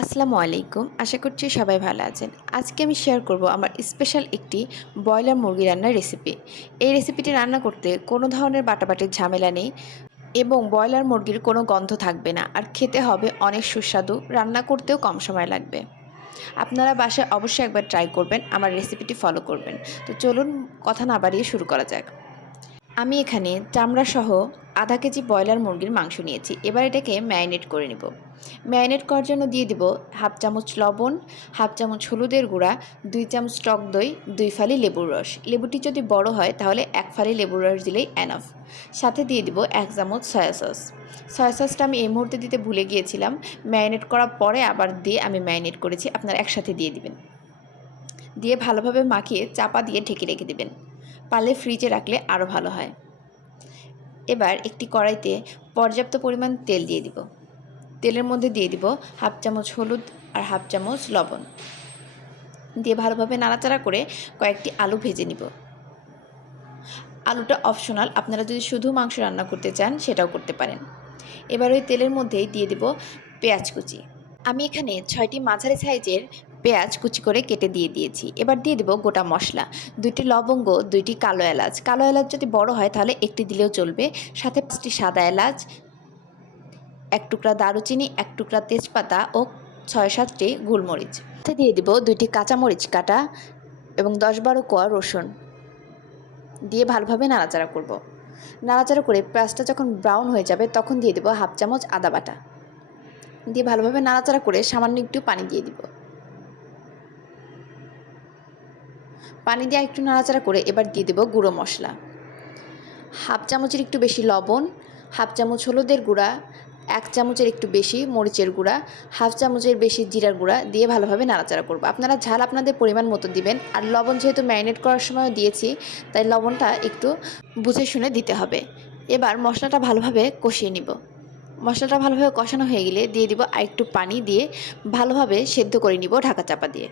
আসসালামু আলাইকুম। আশা করছি সবাই ভালো আছেন। আজকে আমি শেয়ার করব আমার স্পেশাল একটি ব্রয়লার মুরগি রান্নার রেসিপি। এই রেসিপিটি রান্না করতে কোনো ধরনের বাটাবাটির ঝামেলা নেই এবং ব্রয়লার মুরগির কোনো গন্ধ থাকবে না। আর খেতে হবে অনেক সুস্বাদু, রান্না করতেও কম সময় লাগবে। আপনারা বাসায় অবশ্যই একবার ট্রাই করবেন, আমার রেসিপিটি ফলো করবেন। তো চলুন কথা না বাড়িয়ে শুরু করা যাক। আমি এখানে চামড়া সহ আধা কেজি ব্রয়লার মুরগির মাংস নিয়েছি। এবার এটাকে ম্যারিনেট করে নেব। ম্যারিনেট করার জন্য দিয়ে দিব হাফ চামচ লবণ, হাফ চামচ হলুদের গুঁড়া, 2 চামচ টক দই, 2 ফালি লেবুর রস। লেবুটি যদি বড় হয় তাহলে 1 ফালি লেবুর রস দিলেই এনাফ। সাথে দিয়ে দিব 1 চামচ সয়া সস। সয়া সসটা আমি এই মুহূর্তে দিতে ভুলে গিয়েছিলাম। ম্যারিনেট করার পরে আবার দিয়ে আমি ম্যারিনেট করেছি, আপনারা একসাথে দিয়ে দিবেন। দিয়ে ভালোভাবে মাখিয়ে চাপা দিয়ে ঢেকে রেখে দেবেন। পারলে ফ্রিজে রাখলে আরও ভালো হয়। এবার একটি কড়াইতে পর্যাপ্ত পরিমাণ তেল দিয়ে দিব। তেলের মধ্যে দিয়ে দিব হাফ চামচ হলুদ আর হাফ চামচ লবণ। দিয়ে ভালোভাবে নাড়াচাড়া করে কয়েকটি আলু ভেজে নিব। আলুটা অপশনাল, আপনারা যদি শুধু মাংস রান্না করতে চান সেটাও করতে পারেন। এবার ওই তেলের মধ্যেই দিয়ে দিব পেঁয়াজ কুচি। আমি এখানে 6টি মাঝারি সাইজের পেঁয়াজ কুচি করে কেটে দিয়ে দিয়েছি। এবার দিয়ে দেব গোটা মশলা, 2টি লবঙ্গ, 2টি কালো এলাচ। কালো এলাচ যদি বড় হয় তাহলে একটি দিলেও চলবে। সাথে 5টি সাদা এলাচ, 1 টুকরা দারুচিনি, 1 টুকরা তেজপাতা ও 6-7টি গোলমরিচ। সাথে দিয়ে দিব 2টি কাঁচামরিচ কাটা এবং 10-12 কোয়া রসুন। দিয়ে ভালোভাবে নাড়াচাড়া করব। নাড়াচাড়া করে পেঁয়াজটা যখন ব্রাউন হয়ে যাবে তখন দিয়ে দেব হাফ চামচ আদা বাটা। দিয়ে ভালোভাবে নাড়াচাড়া করে সামান্য একটু পানি দিয়ে দিব। পানি দিয়ে একটু নাড়াচাড়া করে এবার দিয়ে দেব গুঁড়ো মশলা। হাফ চামচের একটু বেশি লবণ, হাফ চামচ হলুদের গুঁড়া, 1 চামচের একটু বেশি মরিচের গুঁড়া, হাফ চামচের বেশি জিরার গুঁড়া দিয়ে ভালোভাবে নাড়াচাড়া করব। আপনারা ঝাল আপনাদের পরিমাণ মতো দিবেন। আর লবণ যেহেতু ম্যারিনেট করার সময় দিয়েছি তাই লবণটা একটু বুঝে শুনে দিতে হবে। এবার মশলাটা ভালোভাবে কষিয়ে নিব। মশলাটা ভালোভাবে কষানো হয়ে গেলে দিয়ে দিব আরেকটু পানি, দিয়ে ভালোভাবে সেদ্ধ করে নিব ঢাকা চাপা দিয়ে।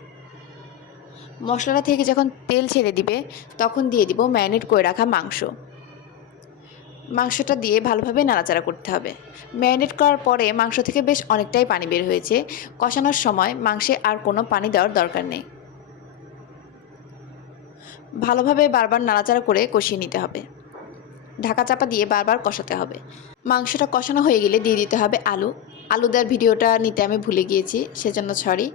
মশলাটা থেকে যখন তেল ছেড়ে দিবে তখন দিয়ে দিব ম্যারিনেট করে রাখা মাংস। মাংসটা দিয়ে ভালোভাবে নাড়াচাড়া করতে হবে। ম্যারিনেট করার পরে মাংস থেকে বেশ অনেকটাই পানি বের হয়েছে। কষানোর সময় মাংসে আর কোনো পানি দেওয়ার দরকার নেই। ভালোভাবে বারবার নাড়াচাড়া করে কষিয়ে নিতে হবে। ঢাকা চাপা দিয়ে বারবার কষাতে হবে। মাংসটা কষানো হয়ে গেলে দিয়ে দিতে হবে আলু। আলু দেওয়ার ভিডিওটা নিতে আমি ভুলে গিয়েছি, সেজন্য সরি।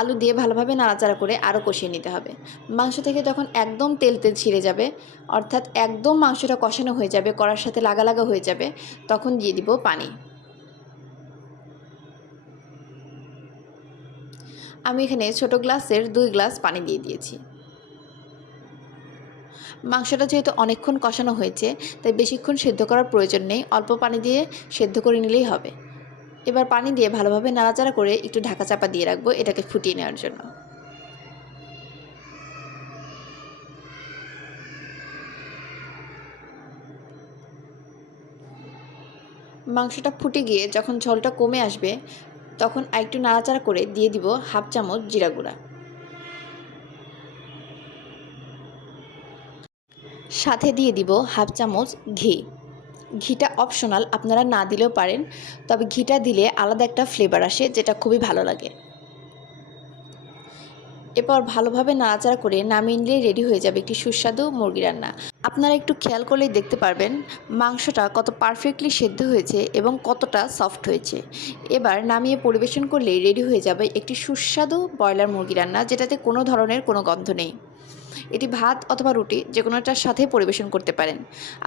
আলু দিয়ে ভালোভাবে নাড়াচাড়া করে আরও কষিয়ে নিতে হবে। মাংস থেকে যখন একদম তেল তেল ছিঁড়ে যাবে, অর্থাৎ একদম মাংসটা কষানো হয়ে যাবে, কড়ার সাথে লাগা লাগা হয়ে যাবে, তখন দিয়ে দিব পানি। আমি এখানে ছোট গ্লাসের 2 গ্লাস পানি দিয়ে দিয়েছি। মাংসটা যেহেতু অনেকক্ষণ কষানো হয়েছে তাই বেশিক্ষণ সেদ্ধ করার প্রয়োজন নেই, অল্প পানি দিয়ে সেদ্ধ করে নিলেই হবে। এবার পানি দিয়ে ভালোভাবে নাড়াচাড়া করে একটু ঢাকা চাপা দিয়ে রাখবো এটাকে ফুটিয়ে নেওয়ার জন্য। মাংসটা ফুটে গিয়ে যখন ঝোলটা কমে আসবে তখন আরেকটু নাড়াচাড়া করে দিয়ে দিব হাফ চামচ জিরা গুঁড়া। সাথে দিয়ে দিব হাফ চামচ ঘি। ঘিটা অপশনাল, আপনারা না দিলেও পারেন, তবে ঘিটা দিলে আলাদা একটা ফ্লেভার আসে যেটা খুবই ভালো লাগে। এরপর ভালোভাবে নাড়াচাড়া করে নামিয়ে নিলেই রেডি হয়ে যাবে একটি সুস্বাদু মুরগি রান্না। আপনারা একটু খেয়াল করলেই দেখতে পারবেন মাংসটা কত পারফেক্টলি সেদ্ধ হয়েছে এবং কতটা সফট হয়েছে। এবার নামিয়ে পরিবেশন করলেই রেডি হয়ে যাবে একটি সুস্বাদু ব্রয়লার মুরগি রান্না, যেটাতে কোনো ধরনের কোনো গন্ধ নেই। এটি ভাত অথবা রুটি যে কোনোটার সাথেই পরিবেশন করতে পারেন।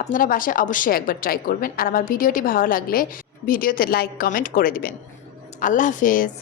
আপনারা বাসায় অবশ্যই একবার ট্রাই করবেন। আর আমার ভিডিওটি ভালো লাগলে ভিডিওতে লাইক কমেন্ট করে দিবেন। আল্লাহ হাফেজ।